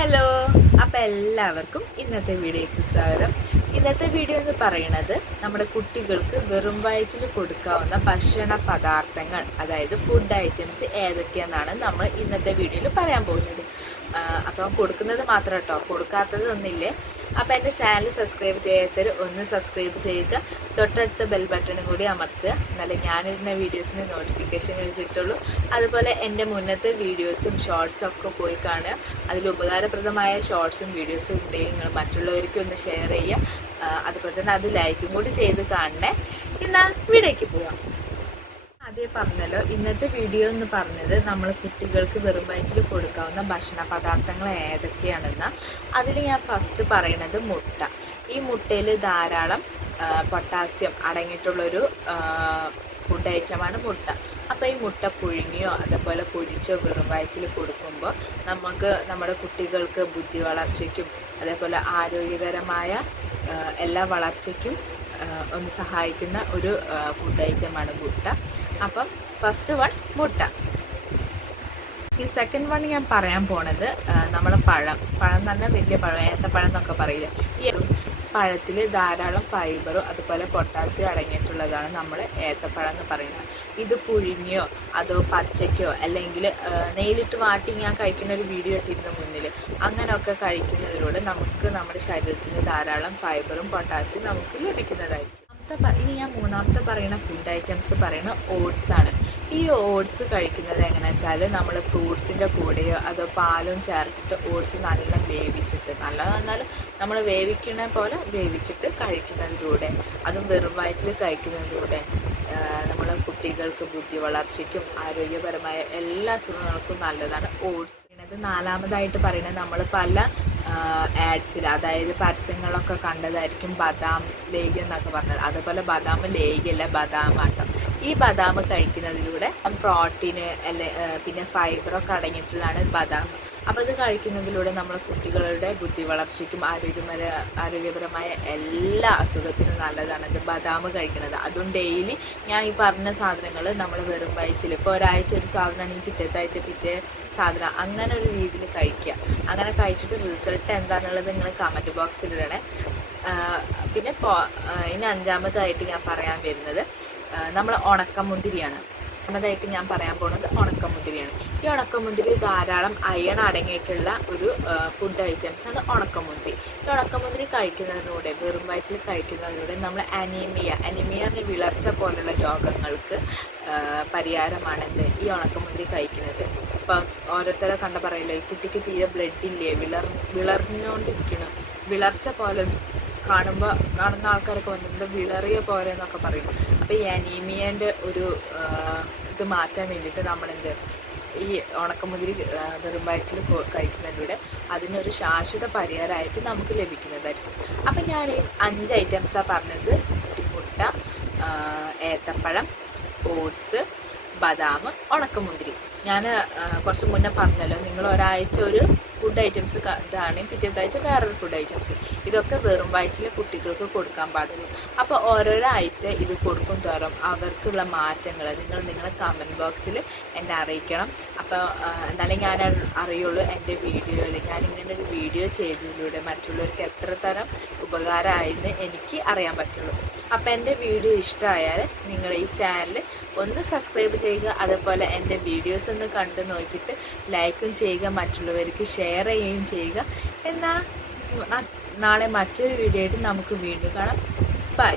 Hello, അപ്പോൾ എല്ലാവർക്കും ഇന്നത്തെ വീഡിയോയ്ക്ക് സ്വാഗതം. ഇന്നത്തെ വീഡിയോ എന്ന് പറയുന്നത് നമ്മുടെ കുട്ടികൾക്ക് വെറും വയറ്റിൽ കൊടുക്കാവുന്ന ഭക്ഷണ പദാർത്ഥങ്ങൾ, അതായത് ഫുഡ് ഐറ്റംസ് ഏതൊക്കെയാണെന്നാണ് നമ്മൾ ഇന്നത്തെ വീഡിയോയിൽ പറയാൻ പോകുന്നത്. അപ്പം കൊടുക്കുന്നത് മാത്രം കേട്ടോ, കൊടുക്കാത്തത് ഒന്നില്ലേ. അപ്പോൾ എൻ്റെ ചാനൽ സബ്സ്ക്രൈബ് ചെയ്യാത്തവർ ഒന്ന് സബ്സ്ക്രൈബ് ചെയ്യുക, തൊട്ടടുത്ത ബെൽ ബട്ടണും കൂടി അമർത്തുക, എന്നാലേ ഞാനിടുന്ന വീഡിയോസിന് നോട്ടിഫിക്കേഷൻ കിട്ടുള്ളൂ. അതുപോലെ എൻ്റെ മുന്നത്തെ വീഡിയോസും ഷോർട്സും ഒക്കെ പോയി കാണുക. അതിൽ ഉപകാരപ്രദമായ ഷോർട്സും വീഡിയോസും ഉണ്ടെങ്കിൽ നിങ്ങൾ മറ്റുള്ളവർക്ക് ഒന്ന് ഷെയർ ചെയ്യുക. അതുപോലെ തന്നെ അത് ലൈക്കും കൂടി ചെയ്ത് കാണണേ. എന്നാൽ വീഡിയോയ്ക്ക് പോവാം. ആദ്യം പറഞ്ഞല്ലോ, ഇന്നത്തെ വീഡിയോ എന്ന് പറഞ്ഞത് നമ്മൾ കുട്ടികൾക്ക് വെറും വയറ്റിൽ കൊടുക്കാവുന്ന ഭക്ഷണ പദാർത്ഥങ്ങൾ ഏതൊക്കെയാണെന്ന്. അതിൽ ഞാൻ ഫസ്റ്റ് പറയുന്നത് മുട്ട. ഈ മുട്ടയിൽ ധാരാളം പൊട്ടാസ്യം അടങ്ങിയിട്ടുള്ളൊരു ഫുഡ് ഐറ്റമാണ് മുട്ട. അപ്പോൾ ഈ മുട്ട പുഴുങ്ങിയോ അതേപോലെ പൊരിച്ചോ വെറും വയറ്റിൽ കൊടുക്കുമ്പോൾ നമുക്ക് നമ്മുടെ കുട്ടികൾക്ക് ബുദ്ധി വളർച്ചയ്ക്കും അതേപോലെ ആരോഗ്യകരമായ എല്ലാ വളർച്ചയ്ക്കും ഒന്ന് സഹായിക്കുന്ന ഒരു ഫുഡ് ഐറ്റമാണ് മുട്ട. അപ്പം ഫസ്റ്റ് വൺ മുട്ട. ഈ സെക്കൻഡ് വൺ ഞാൻ പറയാൻ പോണത് നമ്മുടെ പഴം എന്ന് പറഞ്ഞാൽ വലിയ പഴം, ഏത്തപ്പഴം എന്നൊക്കെ പറയില്ല. ഈ പഴത്തിൽ ധാരാളം ഫൈബറും അതുപോലെ പൊട്ടാസ്യം അടങ്ങിയിട്ടുള്ളതാണ് നമ്മൾ ഏത്തപ്പഴം എന്ന് പറയുന്നത്. ഇത് പുഴുങ്ങിയോ അതോ പച്ചയ്ക്കോ അല്ലെങ്കിൽ നെയ്യിലിട്ട് വാട്ടി ഞാൻ കഴിക്കുന്ന ഒരു വീഡിയോ ഇട്ടിരുന്നു മുന്നിൽ. അങ്ങനെയൊക്കെ കഴിക്കുന്നതിലൂടെ നമുക്ക് നമ്മുടെ ശരീരത്തിന് ധാരാളം ഫൈബറും പൊട്ടാസ്യം നമുക്ക് ലഭിക്കുന്നതായിരിക്കും. ഇനി ഞാൻ മൂന്നാമത്തെ പറയുന്ന ഫുഡ് ഐറ്റംസ് പറയുന്ന ഓട്സ് ആണ്. ഈ ഓട്സ് കഴിക്കുന്നത് എങ്ങനെയാണെന്ന് വെച്ചാൽ നമ്മൾ ഫ്രൂട്ട്സിൻ്റെ കൂടെയോ അതോ പാലും ചേർത്തിട്ട് ഓട്സ് നല്ല വേവിച്ചിട്ട്, നല്ലതെന്നാലും നമ്മൾ വേവിക്കണ പോലെ വേവിച്ചിട്ട് കഴിക്കുന്നതിലൂടെ, അതും വെറും വയറ്റിൽ കഴിക്കുന്നതിലൂടെ നമ്മളെ കുട്ടികൾക്ക് ബുദ്ധി വളർച്ചയ്ക്കും ആരോഗ്യപരമായ എല്ലാ അസുഖങ്ങൾക്കും നല്ലതാണ് ഓട്സ്. ഇത് നാലാമതായിട്ട് പറയുന്നത് നമ്മൾ പല ആഡ്സിൽ, അതായത് പരസ്യങ്ങളൊക്കെ കണ്ടതായിരിക്കും ബദാം ലേഹ്യം എന്നൊക്കെ പറഞ്ഞത്. അതുപോലെ ബദാം ലേഹ്യമല്ല, ബദാമാട്ടം. ഈ ബദാം കഴിക്കുന്നതിലൂടെ പ്രോട്ടീന് പിന്നെ ഫൈബറൊക്കെ അടങ്ങിയിട്ടുള്ളതാണ് ബദാം. അപ്പോൾ ഇത് കഴിക്കുന്നതിലൂടെ നമ്മുടെ കുട്ടികളുടെ ബുദ്ധി വളർച്ചയ്ക്കും ആരോഗ്യപരമായ എല്ലാ അസുഖത്തിനും നല്ലതാണ് ഇത് ബദാം കഴിക്കുന്നത്. അതും ഡെയിലി ഞാൻ ഈ പറഞ്ഞ സാധനങ്ങൾ നമ്മൾ വെറും വയറ്റിൽ, ഇപ്പോൾ ഒരാഴ്ച ഒരു സാധനമാണെങ്കിൽ പിറ്റേത്തെ ആഴ്ച പിറ്റേ സാധനം, അങ്ങനെ ഒരു രീതിയിൽ കഴിക്കുക. അങ്ങനെ കഴിച്ചിട്ട് റിസൾട്ട് എന്താണെന്നുള്ളത് നിങ്ങൾ കമൻറ്റ് ബോക്സിൽ ഇടണേ. പിന്നെ ഇനി അഞ്ചാമതായിട്ട് ഞാൻ പറയാൻ വരുന്നത് നമ്മൾ ഉണക്കമുന്തിരിയാണ്. ഒന്നാമതായിട്ട് ഞാൻ പറയാൻ പോകുന്നത് ഉണക്കമുന്തിരിയാണ്. ഈ ഉണക്കമുന്തിരി ധാരാളം അയൺ അടങ്ങിയിട്ടുള്ള ഒരു ഫുഡ് ഐറ്റംസ് ആണ് ഉണക്കമുന്തിരി. ഈ ഉണക്കമുന്തിരി കഴിക്കുന്നതിലൂടെ, വെറും വയറ്റിൽ കഴിക്കുന്നതിലൂടെ നമ്മൾ അനീമിയ വിളർച്ച പോലുള്ള രോഗങ്ങൾക്ക് പരിഹാരമാണിത് ഈ ഉണക്കമുന്തിരി കഴിക്കുന്നത്. ഇപ്പം ഓരോരുത്തരെ കണ്ട പറയില്ല, ഈ കുട്ടിക്ക് തീരെ ബ്ലഡ് ഇല്ലേ, വിളർന്നുകൊണ്ടിരിക്കണം, വിളർച്ച പോലെ കാണുന്ന ആൾക്കാരൊക്കെ വന്നിട്ടുണ്ട്, വിളറിയ പോലെ എന്നൊക്കെ പറയും. അപ്പോൾ ഈ അനീമിയൻ്റെ ഒരു ഇത് മാറ്റാൻ വേണ്ടിയിട്ട് നമ്മളെന്ത് ഈ ഉണക്കമുന്തിരി വെറും വയറ്റിൽ കഴിക്കുന്നതിലൂടെ അതിനൊരു ശാശ്വത പരിഹാരമായിട്ട് നമുക്ക് ലഭിക്കുന്നതായിരിക്കും. അപ്പം ഞാൻ ഈ 5 ഐറ്റംസാണ് പറഞ്ഞത്: മുട്ട, ഏത്തപ്പഴം, ഓട്സ്, ബദാം, ഉണക്കമുന്തിരി. ഞാൻ കുറച്ച് മുന്നേ പറഞ്ഞല്ലോ, നിങ്ങൾ ഒരാഴ്ച ഒരു ഫുഡ് ഐറ്റംസ് ഇതാണ്, പിറ്റേത്തെ ആഴ്ച വേറൊരു ഫുഡ് ഐറ്റംസ്. ഇതൊക്കെ വെറും വയറ്റിൽ കുട്ടികൾക്ക് കൊടുക്കാൻ പാടുള്ളൂ. അപ്പോൾ ഓരോരോ ആഴ്ച ഇത് കൊടുക്കും തോറും അവർക്കുള്ള മാറ്റങ്ങൾ നിങ്ങളെ കമൻറ്റ് ബോക്സിൽ എന്നെ അറിയിക്കണം. അപ്പോൾ എന്നാലേ ഞാൻ അറിയുള്ളൂ എൻ്റെ വീഡിയോയിൽ, ഞാൻ ഇങ്ങനെ ഒരു വീഡിയോ ചെയ്തതിലൂടെ മറ്റുള്ളവർക്ക് എത്ര തരം ഉപകാരമായെന്ന് എനിക്ക് അറിയാൻ പറ്റുള്ളൂ. അപ്പോൾ എൻ്റെ വീഡിയോ ഇഷ്ടമായാൽ നിങ്ങൾ ഈ ചാനൽ ഒന്ന് സബ്സ്ക്രൈബ് ചെയ്യുക. അതേപോലെ എൻ്റെ വീഡിയോസ് ഒന്ന് കണ്ടു നോക്കിയിട്ട് ലൈക്കും ചെയ്യുക, മറ്റുള്ളവർക്ക് ഷെയർ ചെയ്യുകയും ചെയ്യുക. എന്നാൽ നാളെ മറ്റൊരു വീഡിയോ ആയിട്ട് നമുക്ക് വീണ്ടും കാണാം. ബൈ.